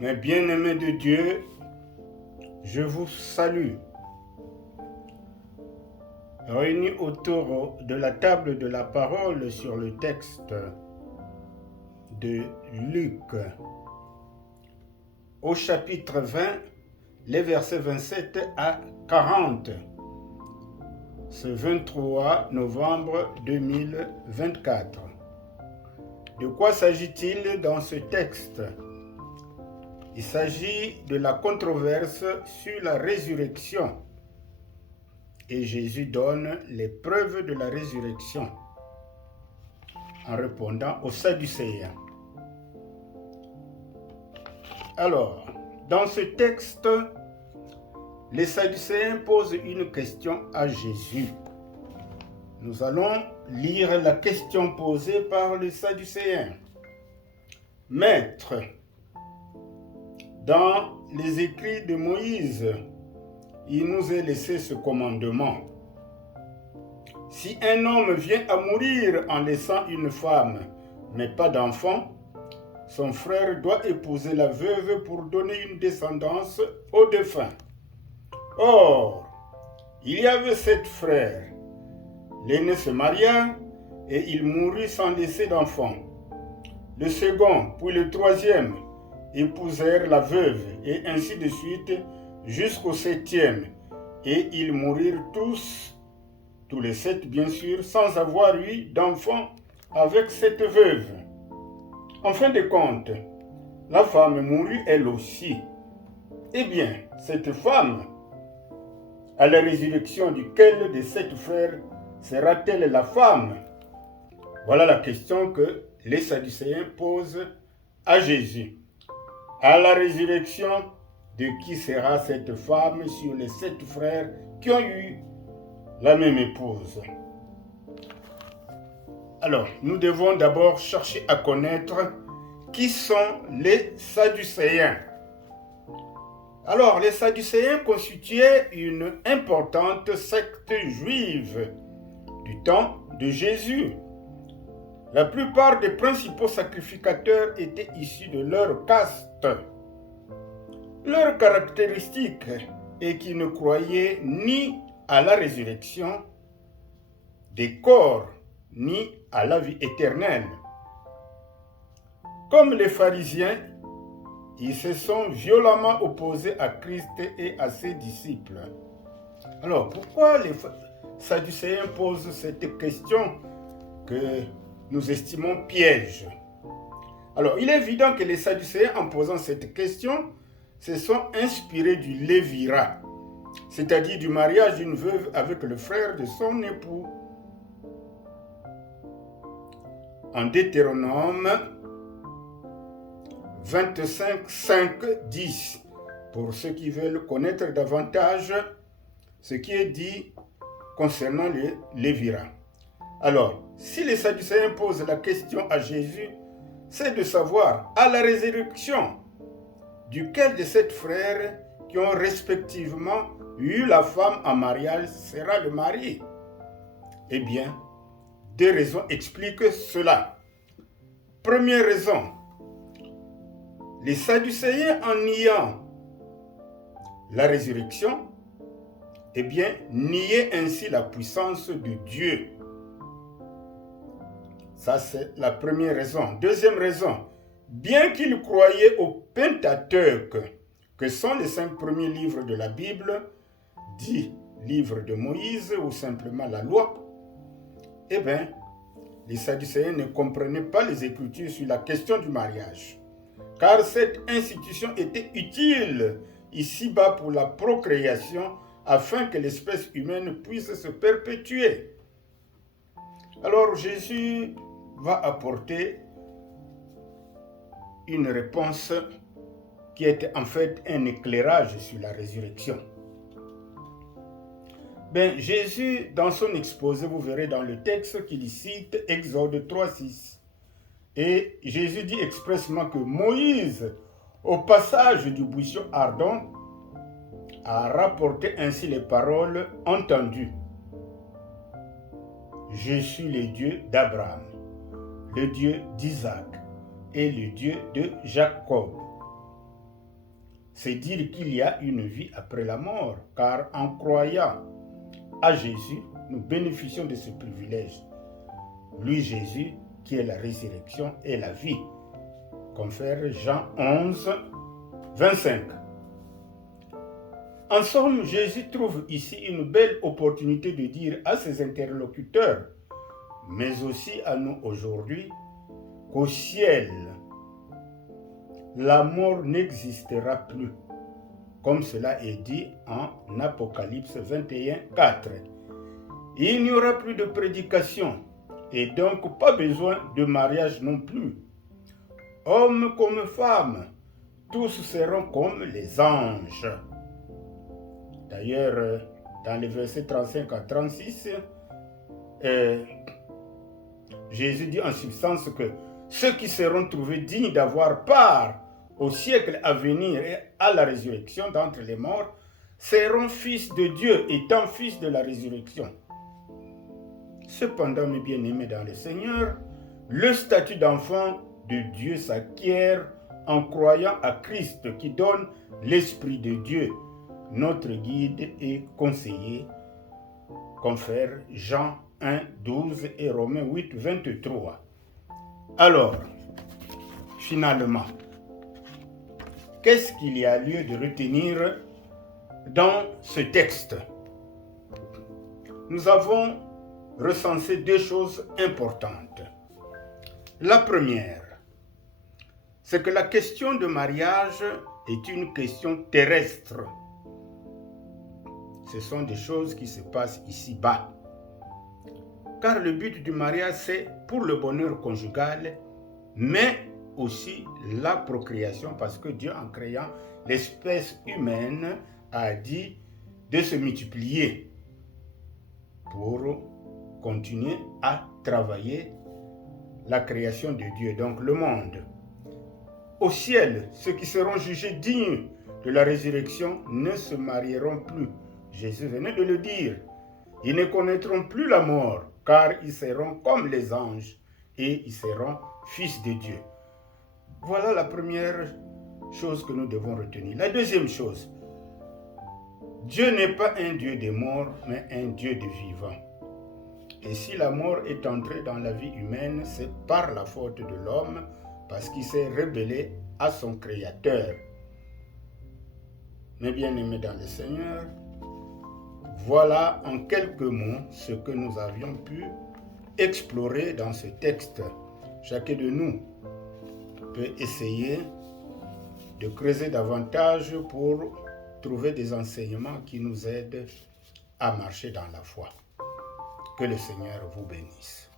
Mes bien-aimés de Dieu, je vous salue. Réunis autour de la table de la parole sur le texte de Luc, au chapitre 20, les versets 27 à 40, ce 23 novembre 2024. De quoi s'agit-il dans ce texte? Il s'agit de la controverse sur la résurrection. Et Jésus donne les preuves de la résurrection en répondant aux Sadducéens. Alors, dans ce texte, les Sadducéens posent une question à Jésus. Nous allons lire la question posée par les Sadducéens. Maître, dans les écrits de Moïse, il nous est laissé ce commandement. Si un homme vient à mourir en laissant une femme, mais pas d'enfant, son frère doit épouser la veuve pour donner une descendance au défunt. Or, il y avait 7 frères. L'aîné se maria et il mourut sans laisser d'enfant. Le second, puis le troisième, épousèrent la veuve, et ainsi de suite, jusqu'au 7e, et ils mourirent tous les 7 bien sûr, sans avoir eu d'enfant avec cette veuve. En fin de compte, la femme mourut elle aussi. Eh bien, cette femme, à la résurrection duquel des 7 frères sera-t-elle la femme? Voilà la question que les Sadducéens posent à Jésus. À la résurrection, de qui sera cette femme sur les 7 frères qui ont eu la même épouse? Alors, nous devons d'abord chercher à connaître qui sont les Sadducéens. Alors, les Sadducéens constituaient une importante secte juive du temps de Jésus. La plupart des principaux sacrificateurs étaient issus de leur caste. Leur caractéristique est qu'ils ne croyaient ni à la résurrection des corps, ni à la vie éternelle. Comme les pharisiens, ils se sont violemment opposés à Christ et à ses disciples. Alors, pourquoi les Sadducéens posent cette question que nous estimons piège? Alors, il est évident que les Sadducéens, en posant cette question, se sont inspirés du lévira, c'est-à-dire du mariage d'une veuve avec le frère de son époux. En Deutéronome 25, 5, 10, pour ceux qui veulent connaître davantage ce qui est dit concernant le lévira. Alors, si les Sadducéens posent la question à Jésus, c'est de savoir, à la résurrection, duquel de 7 frères qui ont respectivement eu la femme en mariage sera le mari? Eh bien, 2 raisons expliquent cela. Première raison, les Sadducéens, en niant la résurrection, eh bien, niaient ainsi la puissance de Dieu. Ça, c'est la première raison. Deuxième raison, bien qu'ils croyaient au Pentateuque, que sont les 5 premiers livres de la Bible, dits livres de Moïse ou simplement la loi, eh bien, les Sadducéens ne comprenaient pas les Écritures sur la question du mariage, car cette institution était utile ici-bas pour la procréation afin que l'espèce humaine puisse se perpétuer. Alors Jésus va apporter une réponse qui est en fait un éclairage sur la résurrection. Jésus, dans son exposé, vous verrez dans le texte qu'il cite Exode 3, 6. Et Jésus dit expressément que Moïse, au passage du buisson ardent, a rapporté ainsi les paroles entendues. Je suis le Dieu d'Abraham, le Dieu d'Isaac et le Dieu de Jacob. c'est dire qu'il y a une vie après la mort, car en croyant à Jésus, nous bénéficions de ce privilège. Lui, Jésus, qui est la résurrection et la vie. Confère Jean 11, 25. En somme, Jésus trouve ici une belle opportunité de dire à ses interlocuteurs, mais aussi à nous aujourd'hui, qu'au ciel, la mort n'existera plus, comme cela est dit en Apocalypse 21, 4. Il n'y aura plus de prédication, et donc pas besoin de mariage non plus. Hommes comme femmes, tous seront comme les anges. D'ailleurs, dans les versets 35 à 36, Jésus dit en substance que ceux qui seront trouvés dignes d'avoir part au siècle à venir et à la résurrection d'entre les morts seront fils de Dieu, étant fils de la résurrection. Cependant, mes bien-aimés dans le Seigneur, le statut d'enfant de Dieu s'acquiert en croyant à Christ qui donne l'Esprit de Dieu, notre guide et conseiller, confère Jean 1, 12 et Romains 8, 23. Alors, finalement, qu'est-ce qu'il y a lieu de retenir dans ce texte? Nous avons recensé deux choses importantes. La première, c'est que la question de mariage est une question terrestre. Ce sont des choses qui se passent ici-bas. Car le but du mariage, c'est pour le bonheur conjugal, mais aussi la procréation, parce que Dieu, en créant l'espèce humaine, a dit de se multiplier pour continuer à travailler la création de Dieu, donc le monde. Au ciel, ceux qui seront jugés dignes de la résurrection ne se marieront plus. Jésus venait de le dire. Ils ne connaîtront plus la mort, car ils seront comme les anges et ils seront fils de Dieu. Voilà la première chose que nous devons retenir. La deuxième chose, Dieu n'est pas un Dieu des morts, mais un Dieu des vivants. Et si la mort est entrée dans la vie humaine, c'est par la faute de l'homme, parce qu'il s'est rebellé à son Créateur. Mes bien-aimés dans le Seigneur, voilà en quelques mots ce que nous avions pu explorer dans ce texte. Chacun de nous peut essayer de creuser davantage pour trouver des enseignements qui nous aident à marcher dans la foi. Que le Seigneur vous bénisse.